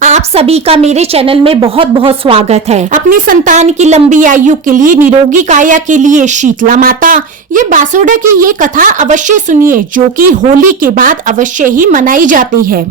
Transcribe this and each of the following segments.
आप सभी का मेरे चैनल में बहुत बहुत स्वागत है। अपनी संतान की लंबी आयु के लिए, निरोगी काया के लिए शीतला माता, ये बासोडा की ये कथा अवश्य सुनिए, जो कि होली के बाद अवश्य ही मनाई जाती है।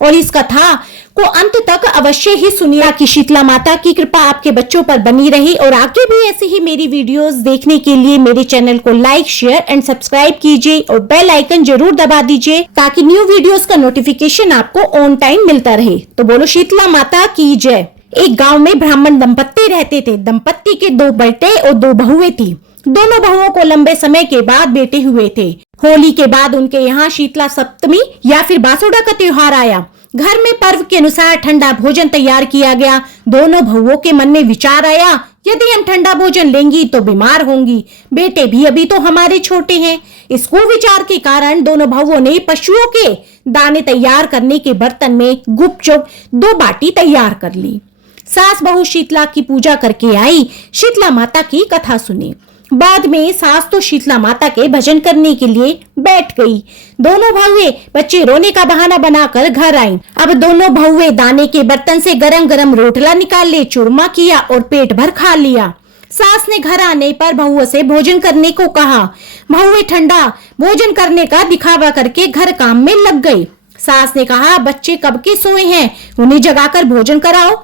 और इस कथा को अंत तक अवश्य ही सुनिए कि शीतला माता की कृपा आपके बच्चों पर बनी रही। और आगे भी ऐसी ही मेरी वीडियोस देखने के लिए मेरे चैनल को लाइक, शेयर एंड सब्सक्राइब कीजिए और बेल आइकन जरूर दबा दीजिए, ताकि न्यू वीडियोस का नोटिफिकेशन आपको ऑन टाइम मिलता रहे। तो बोलो शीतला माता की जय। एक गाँव में ब्राह्मण दंपत्ति रहते थे। दंपत्ति के 2 बेटे और 2 बहुएं थी। दोनों बहुओं को लंबे समय के बाद बेटे हुए थे। होली के बाद उनके यहाँ शीतला सप्तमी या फिर बासोडा का त्योहार आया। घर में पर्व के अनुसार ठंडा भोजन तैयार किया गया। दोनों बहुओं के मन में विचार आया, यदि हम ठंडा भोजन लेंगी तो बीमार होंगी, बेटे भी अभी तो हमारे छोटे हैं। इस कुविचार के कारण दोनों बहुओं ने पशुओं के दाने तैयार करने के बर्तन में गुपचुप 2 बाटी तैयार कर ली। सास बहू शीतला की पूजा करके आई, शीतला माता की कथा सुनी। बाद में सास तो शीतला माता के भजन करने के लिए बैठ गई। दोनों बहुएं बच्चे रोने का बहाना बनाकर घर आईं। अब दोनों बहुएं दाने के बर्तन से गरम गरम रोटला निकाल ले, चूरमा किया और पेट भर खा लिया। सास ने घर आने पर बहुओं से भोजन करने को कहा। बहुएं ठंडा भोजन करने का दिखावा करके घर काम में लग गई। सास ने कहा, बच्चे कब के सोए हैं, उन्हें जगाकर भोजन कराओ।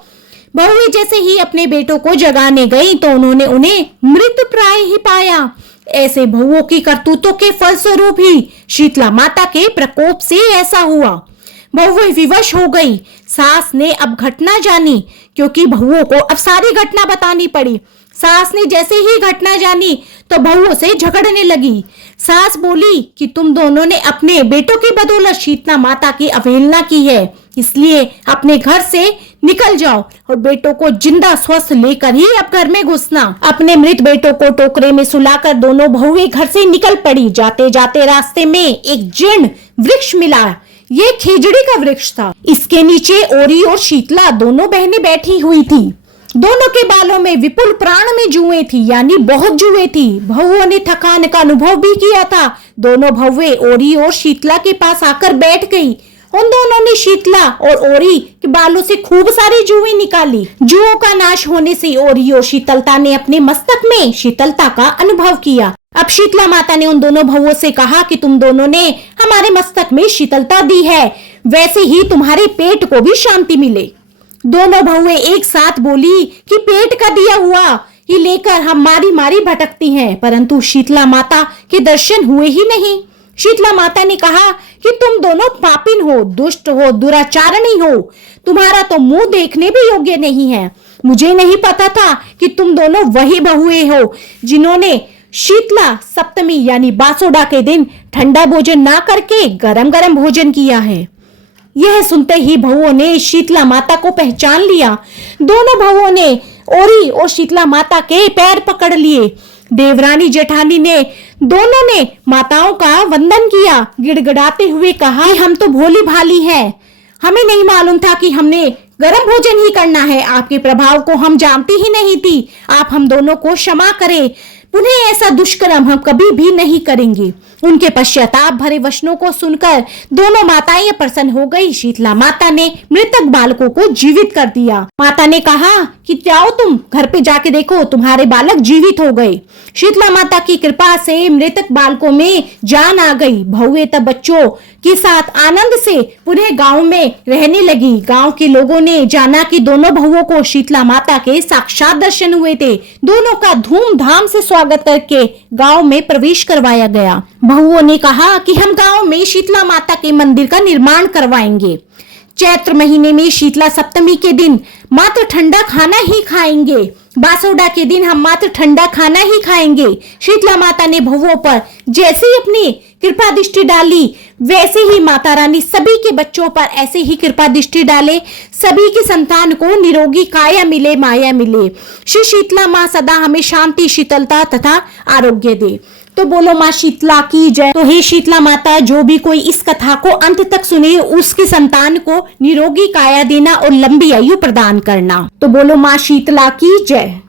बहुएं जैसे ही अपने बेटों को जगाने गई तो उन्होंने उन्हें मृत प्राय ही पाया। ऐसे बहुओं की करतूतों के फलस्वरूप ही शीतला माता के प्रकोप से ऐसा हुआ। बहुएं विवश हो गई। सास ने अब घटना जानी, क्योंकि बहुओं को अब सारी घटना बतानी पड़ी। सास ने जैसे ही घटना जानी तो बहुओं से झगड़ने लगी। सास बोली कि तुम दोनों ने अपने बेटों की बदौलत शीतला माता की अवहेलना की है, इसलिए अपने घर से निकल जाओ और बेटों को जिंदा स्वस्थ लेकर ही अब घर में घुसना। अपने मृत बेटों को टोकरे में सुलाकर दोनों बहुएं घर से निकल पड़ी। जाते जाते रास्ते में एक जीर्ण वृक्ष मिला। ये खेजड़ी का वृक्ष था। इसके नीचे ओरी और शीतला दोनों बहनें बैठी हुई थी। दोनों के बालों में विपुल प्राण में जुएं थी, यानी बहुत जुएं थी। बहुओं ने थकान का अनुभव भी किया था। दोनों बहुएं ओरी और शीतला के पास आकर बैठ गई। उन दोनों ने शीतला और ओरी के बालों से खूब सारी जुएं निकाली। जुओं का नाश होने से ओरी और शीतलता ने अपने मस्तक में शीतलता का अनुभव किया। अब शीतला माता ने उन दोनों बहुओं से कहा कि तुम दोनों ने हमारे मस्तक में शीतलता दी है, वैसे ही तुम्हारे पेट को भी शांति मिले। दोनों बहुएं एक साथ बोली कि पेट का दिया हुआ ही लेकर हम मारी मारी भटकती हैं, परंतु शीतला माता के दर्शन हुए ही नहीं। शीतला माता ने कहा कि तुम दोनों पापिन हो, दुष्ट हो, दुराचारणी हो, तुम्हारा तो मुंह देखने भी योग्य नहीं है। मुझे नहीं पता था कि तुम दोनों वही बहुएं हो जिन्होंने शीतला सप्तमी यानी बासोडा के दिन ठंडा भोजन ना करके गरम गरम भोजन किया है। यह सुनते ही बहुओं ने शीतला माता को पहचान लिया। दोनों बहुओं ने ओरी और शीतला माता के पैर पकड़ लिए। देवरानी जेठानी ने दोनों ने माताओं का वंदन किया। गिड़गिड़ाते हुए कहा, हम तो भोली भाली हैं, हमें नहीं मालूम था कि हमने गरम भोजन ही करना है। आपके प्रभाव को हम जानती ही नहीं थी। आप हम दोनों को क्षमा करें, उन्हें ऐसा दुष्कर्म हम कभी भी नहीं करेंगे। उनके पश्चाताप भरे वचनों को सुनकर दोनों माताएं प्रसन्न हो गई। शीतला माता ने मृतक बालकों को जीवित कर दिया। माता ने कहा कि जाओ तुम घर पे जाके देखो, तुम्हारे बालक जीवित हो गए। शीतला माता की कृपा से मृतक बालकों में जान आ गई। बहुएं तब बच्चों के साथ आनंद से पुनः गांव में रहने लगी। गांव के लोगों ने जाना कि दोनों बहुओं को शीतला माता के साक्षात दर्शन हुए थे। दोनों का धूमधाम से स्वागत करके गांव में प्रवेश करवाया गया। बहुओं ने कहा कि हम गांव में शीतला माता के मंदिर का निर्माण करवाएंगे। चैत्र महीने में शीतला सप्तमी के दिन मात्र ठंडा खाना ही खाएंगे। बासोडा के दिन हम मात्र ठंडा खाना ही खाएंगे। शीतला माता ने बहुओं पर जैसे ही अपनी कृपा दृष्टि डाली, वैसे ही माता रानी सभी के बच्चों पर ऐसे ही कृपा दृष्टि डाले। सभी की संतान को निरोगी काया मिले, माया मिले। श्री शीतला माँ सदा हमें शांति, शीतलता तथा आरोग्य दे। तो बोलो माँ शीतला की जय। तो हे शीतला माता, जो भी कोई इस कथा को अंत तक सुने, उसकी संतान को निरोगी काया देना और लंबी आयु प्रदान करना। तो बोलो माँ शीतला की जय।